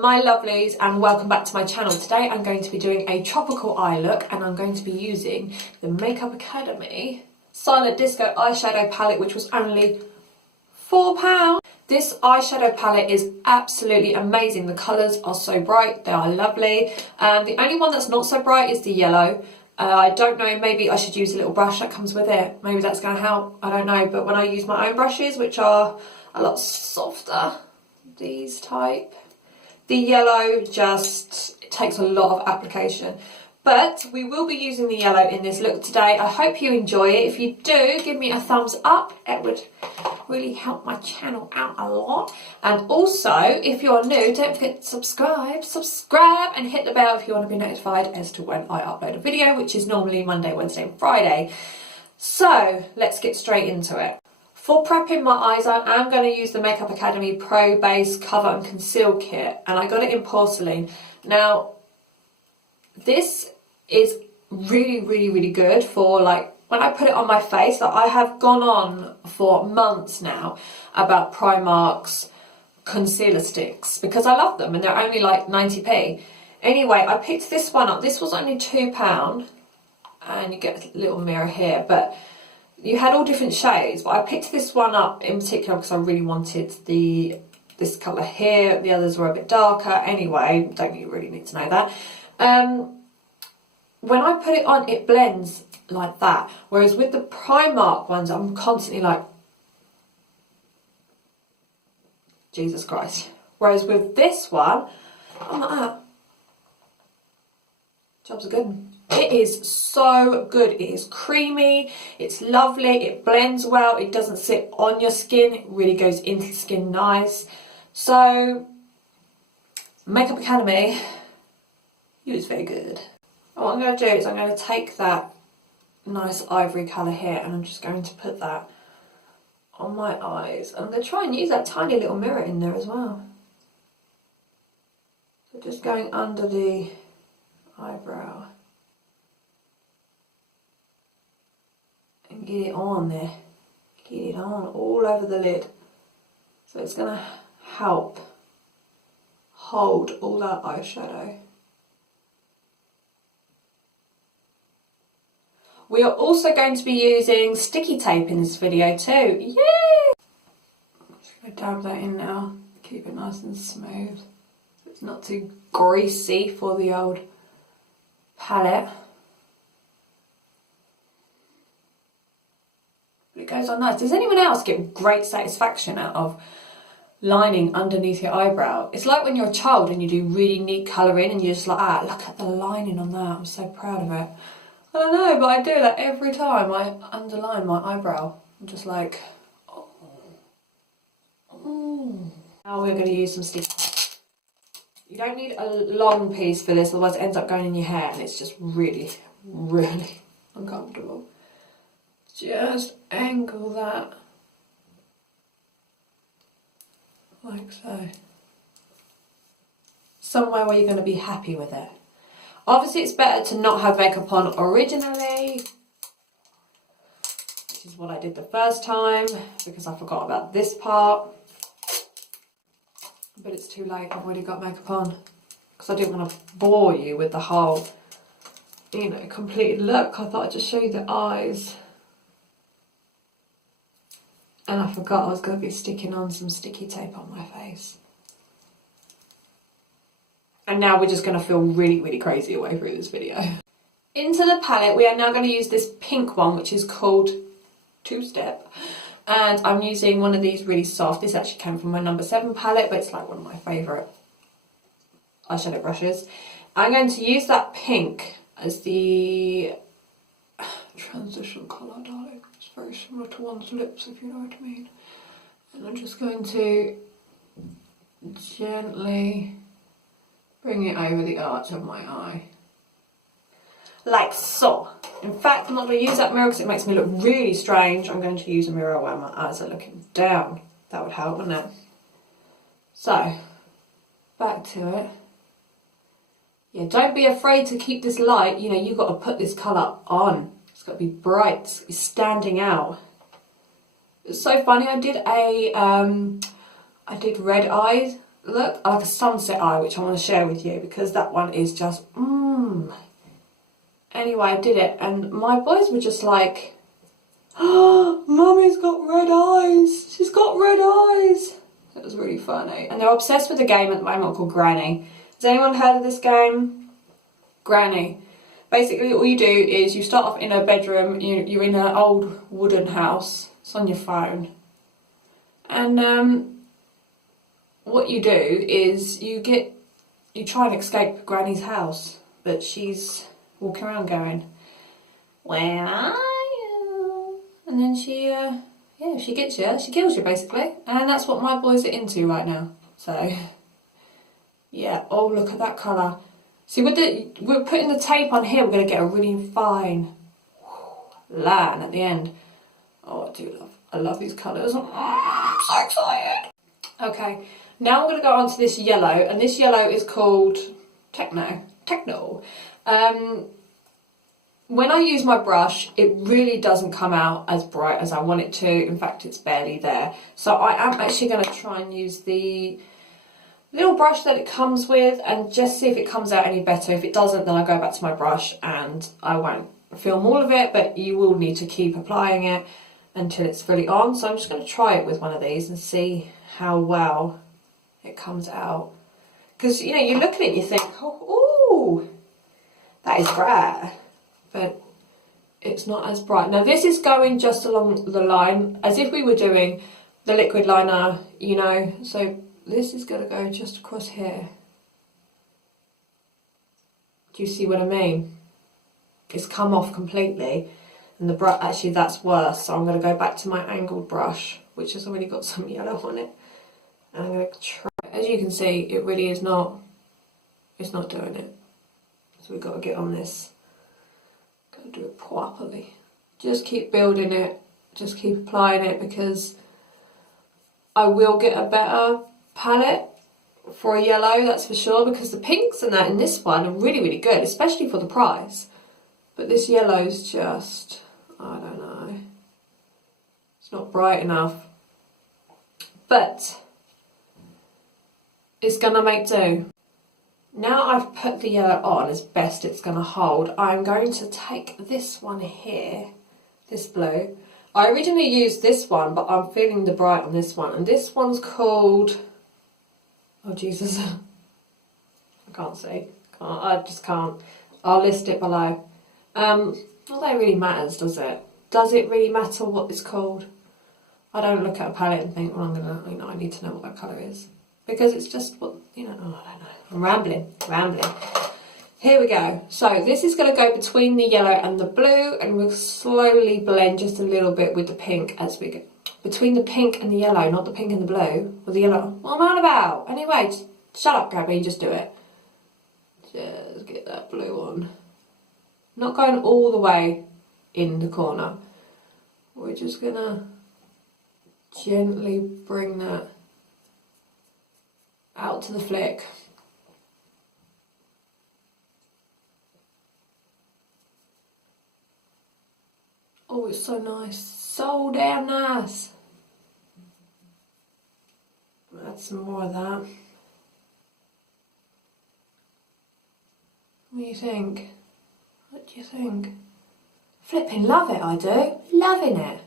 my lovelies, and welcome back to my channel. Today I'm going to be doing a tropical eye look, and I'm going to be using the Makeup Academy Silent Disco eyeshadow palette, which was only £4. This eyeshadow palette is absolutely amazing. The colours are so bright, they are lovely. The only one that's not so bright is the yellow. I don't know, maybe I should use a little brush that comes with it. Maybe that's going to help, I don't know. But when I use my own brushes, which are a lot softer, these type, the yellow just, it takes a lot of application. But we will be using the yellow in this look today. I hope you enjoy it. If you do, give me a thumbs up. It would really help my channel out a lot. And also, if you're new, don't forget to subscribe and hit the bell if you want to be notified as to when I upload a video, which is normally Monday, Wednesday and Friday. So let's get straight into it. For prepping my eyes, I am going to use the Makeup Academy Pro Base Cover and Conceal Kit, and I got it in porcelain. Now, this is really good for, like, when I put it on my face. Like, I have gone on for months now about Primark's concealer sticks because I love them and they're only like 90p. Anyway, I picked this one up. This was only £2 and you get a little mirror here, but you had all different shades, but I picked this one up in particular because I really wanted this colour here. The others were a bit darker. Anyway, don't you really need to know that. When I put it on, it blends like that. Whereas with the Primark ones, I'm constantly like, Jesus Christ. Whereas with this one, I'm like that. Jobs are good. It is so good. It is creamy, it's lovely, it blends well, it doesn't sit on your skin, it really goes into the skin nice. So, Makeup Academy, it was very good. And what I'm going to do is I'm going to take that nice ivory colour here and I'm just going to put that on my eyes. And I'm going to try and use that tiny little mirror in there as well. So just going under the eyebrow. And get it on there. Get it on all over the lid. So it's going to help hold all that eyeshadow. We are also going to be using sticky tape in this video too. Yay! I'm just going to dab that in now. Keep it nice and smooth. So it's not too greasy for the old palette. But it goes on nice. Does anyone else get great satisfaction out of lining underneath your eyebrow? It's like when you're a child and you do really neat colouring and you're just like, ah, look at the lining on that. I'm so proud of it. I don't know, but I do that every time I underline my eyebrow. I'm just like, oh. Now we're going to use some sticky tape. You don't need a long piece for this, otherwise it ends up going in your hair and it's just really uncomfortable. Just angle that like so. Somewhere where you're going to be happy with it. Obviously, it's better to not have makeup on originally, which is what I did the first time because I forgot about this part. But it's too late, I've already got makeup on because I didn't want to bore you with the whole, you know, completed look. I thought I'd just show you the eyes. And I forgot I was going to be sticking on some sticky tape on my face. And now we're just going to feel really crazy away through this video. Into the palette, we are now going to use this pink one, which is called Two Step. And I'm using one of these really soft. This actually came from my number 7 palette, but it's like one of my favourite eyeshadow brushes. I'm going to use that pink as the transition colour, darling. It's very similar to one's lips, if you know what I mean. And I'm just going to gently bring it over the arch of my eye. Like so. In fact, I'm not going to use that mirror because it makes me look really strange. I'm going to use a mirror where my eyes are looking down. That would help, wouldn't it? So, back to it. Yeah, don't be afraid to keep this light. You know, you've got to put this colour on. It's got to be bright. It's standing out. It's so funny. I did red eyes look like a sunset eye, which I want to share with you because that one is just Anyway, I did it and my boys were just like, oh, Mummy's got red eyes. She's got red eyes. It was really funny. And they're obsessed with a game at the moment called Granny. Has anyone heard of this game? Granny. Basically, all you do is you start off in a bedroom. You're in an old wooden house. It's on your phone. And what you do is you try and escape Granny's house. But she's walking around going, where are you? And then she gets you. She kills you, basically. And that's what my boys are into right now. So, yeah. Oh, look at that colour. See, we're putting the tape on here. We're going to get a really fine line at the end. Oh, I love these colours. I'm so excited. Okay, now I'm going to go on to this yellow. And this yellow is called Techno. When I use my brush, it really doesn't come out as bright as I want it to. In fact, it's barely there. So I am actually going to try and use the little brush that it comes with and just see if it comes out any better. If it doesn't, then I'll go back to my brush and I won't film all of it, but you will need to keep applying it until it's fully on. So I'm just going to try it with one of these and see how well it comes out. Because, you know, you look at it and you think, oh, that is bright. But it's not as bright. Now this is going just along the line as if we were doing the liquid liner, you know. So this is going to go just across here. Do you see what I mean? It's come off completely. And the brush, actually that's worse. So I'm going to go back to my angled brush, which has already got some yellow on it. And I'm going to try. As you can see, it really is not, it's not doing it. So we've got to get on this. Got to do it properly. Just keep building it. Just keep applying it because I will get a better palette for a yellow, that's for sure, because the pinks and that in this one are really, really good, especially for the price. But this yellow's just, I don't know. It's not bright enough. But it's gonna make do. Now I've put the yellow on as best it's going to hold, I'm going to take this one here, this blue. I originally used this one, but I'm feeling the bright on this one. And this one's called, oh Jesus, I can't see. I just can't. I'll list it below. Not that it really matters, does it? Does it really matter what it's called? I don't look at a palette and think, well, I need to know what that colour is. Because it's just what, I don't know. I'm rambling. Here we go. So this is going to go between the yellow and the blue, and we'll slowly blend just a little bit with the pink as we go. Between the pink and the yellow, not the pink and the blue. Or the yellow. What am I on about? Anyway, just shut up, Gabby, and just do it. Just get that blue on. Not going all the way in the corner. We're just going to gently bring that out to the flick. Oh, it's so nice. So damn nice. Add some more of that. What do you think? What do you think? Flipping love it, I do. Loving it.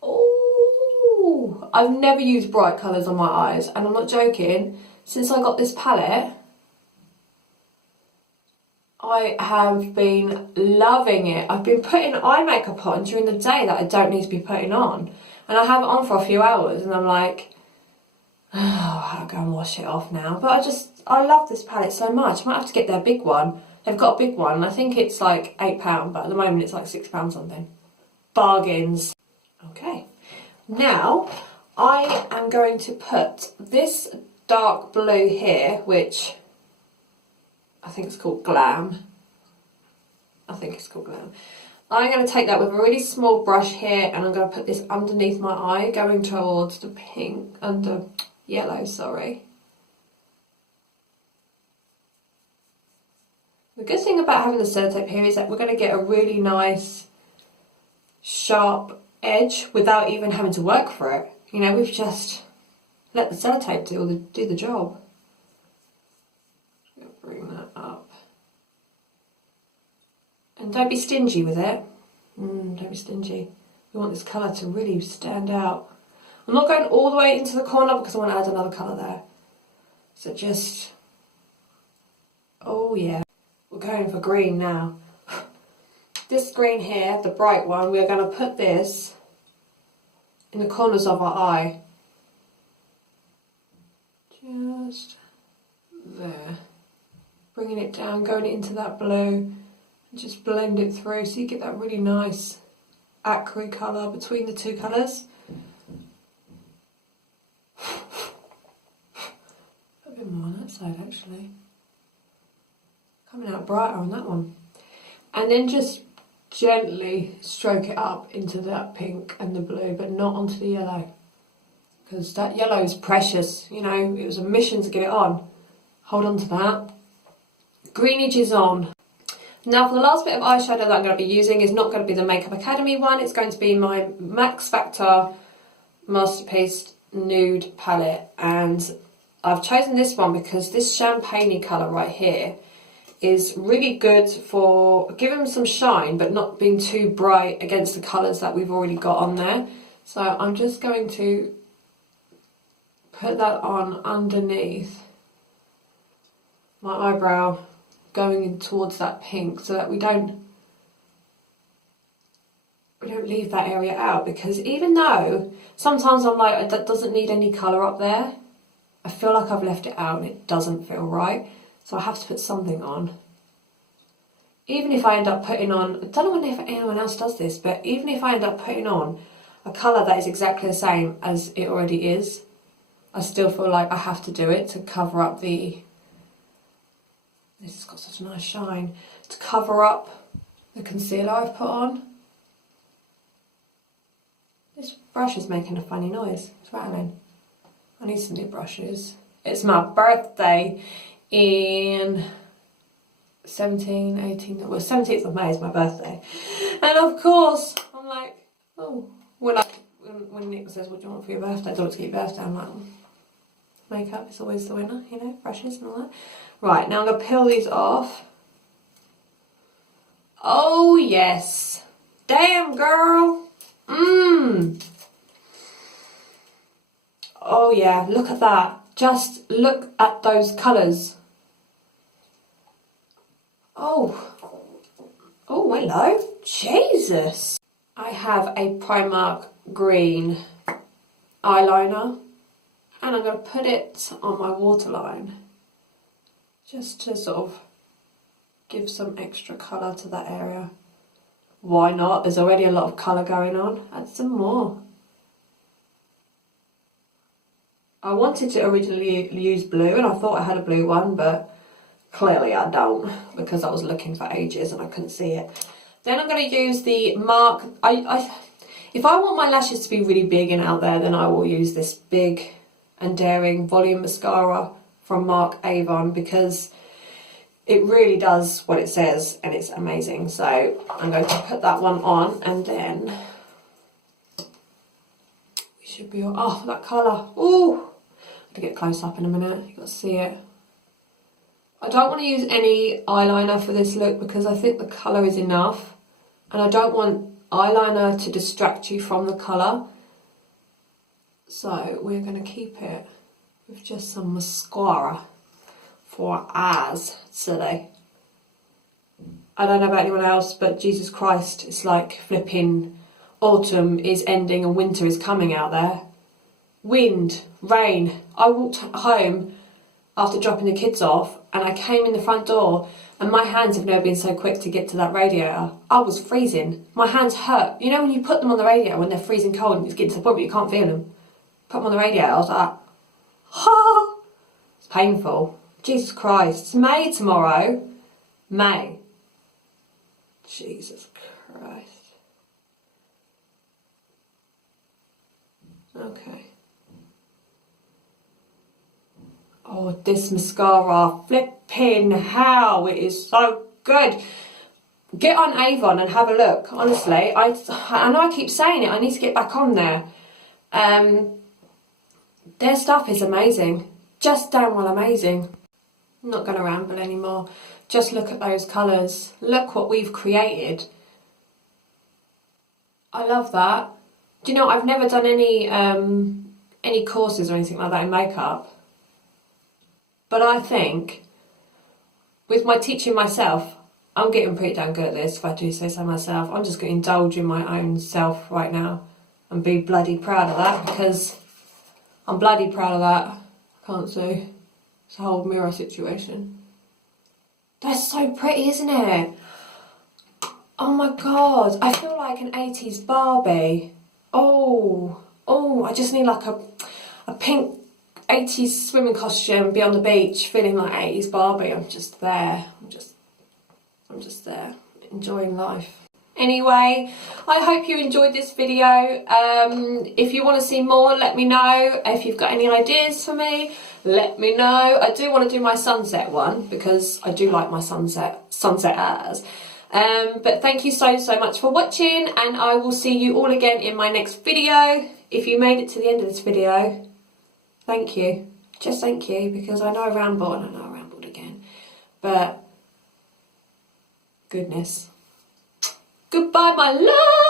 Oh, I've never used bright colours on my eyes, and I'm not joking. Since I got this palette, I have been loving it. I've been putting eye makeup on during the day that I don't need to be putting on. And I have it on for a few hours and I'm like, oh, I'll go and wash it off now. But I love this palette so much. I might have to get their big one. They've got a big one. I think it's like £8, but at the moment it's like £6 something. Bargains. Okay. Now, I am going to put this dark blue here, which I think it's called Glam. I'm going to take that with a really small brush here, and I'm going to put this underneath my eye, going towards the pink, yellow, sorry. The good thing about having the sellotape here is that we're going to get a really nice, sharp edge without even having to work for it. You know, we've just let the sellotape do the job. Bring that up. And don't be stingy with it. Don't be stingy. We want this colour to really stand out. I'm not going all the way into the corner because I want to add another colour there. So just, oh yeah. We're going for green now. This green here, the bright one, we're going to put this in the corners of our eye. Just there. Bringing it down, going into that blue, and just blend it through so you get that really nice acrid colour between the two colours. A bit more on that side actually. Coming out brighter on that one. And then just gently stroke it up into that pink and the blue, but not onto the yellow. Because that yellow is precious, you know, it was a mission to get it on. Hold on to that. Greenage is on. Now for the last bit of eyeshadow that I'm going to be using is not going to be the Makeup Academy one, it's going to be my Max Factor Masterpiece Nude palette. And I've chosen this one because this champagne-y colour right here is really good for giving them some shine but not being too bright against the colours that we've already got on there. So I'm just going to put that on underneath my eyebrow, going in towards that pink so that we don't leave that area out, because even though sometimes I'm like, that doesn't need any colour up there, I feel like I've left it out and it doesn't feel right. So I have to put something on. Even if I end up putting on, I don't know if anyone else does this, but even if I end up putting on a colour that is exactly the same as it already is, I still feel like I have to do it to cover up the, this has got such a nice shine, to cover up the concealer I've put on. This brush is making a funny noise, it's rattling. I need some new brushes. It's my birthday in 17th of May is my birthday. And of course, I'm like, oh, when Nick says, what do you want for your birthday? I don't want to get your birthday. I'm like, makeup is always the winner, you know, brushes and all that. Right, now I'm going to peel these off. Oh, yes. Damn, girl. Oh, yeah, look at that. Just look at those colours. Oh, hello. Jesus. I have a Primark green eyeliner and I'm going to put it on my waterline just to sort of give some extra colour to that area. Why not? There's already a lot of colour going on. Add some more. I wanted to originally use blue and I thought I had a blue one, but clearly I don't because I was looking for ages and I couldn't see it. Then I'm going to use the Mark... if I want my lashes to be really big and out there, then I will use this Big and Daring Volume Mascara from Mark Avon because it really does what it says and it's amazing. So I'm going to put that one on and then we should be all... Oh, that colour. Ooh! To get close up in a minute, you've got to see it. I don't want to use any eyeliner for this look because I think the colour is enough and I don't want eyeliner to distract you from the colour. So we're going to keep it with just some mascara for our eyes today. I don't know about anyone else, but Jesus Christ, it's like flipping autumn is ending and winter is coming out there. Wind, rain. I walked home after dropping the kids off and I came in the front door and my hands have never been so quick to get to that radiator. I was freezing. My hands hurt. You know when you put them on the radiator when they're freezing cold and it's getting to the point where you can't feel them? Put them on the radiator, I was like, ha! It's painful. Jesus Christ. It's May tomorrow. May. Jesus Christ. Okay. Oh, this mascara, flipping hell, it is so good. Get on Avon and have a look, honestly. I know I keep saying it, I need to get back on there. their stuff is amazing. Just damn well amazing. I'm not going to ramble anymore. Just look at those colours. Look what we've created. I love that. Do you know, I've never done any courses or anything like that in makeup. But I think, with my teaching myself, I'm getting pretty damn good at this, if I do say so myself. I'm just going to indulge in my own self right now and be bloody proud of that, because I'm bloody proud of that. Can't see. It's a whole mirror situation. That's so pretty, isn't it? Oh my god, I feel like an 80s Barbie. Oh, I just need like a pink 80s swimming costume, be on the beach feeling like 80s Barbie. I'm just there. I'm just there, enjoying life. Anyway, I hope you enjoyed this video. If you want to see more, let me know. If you've got any ideas for me, let me know. I do want to do my sunset one, because I do like my sunset as. But thank you so much for watching, and I will see you all again in my next video. If you made it to the end of this video, thank you. Just thank you, because I know I rambled, and I know I rambled again. But goodness. Goodbye, my love.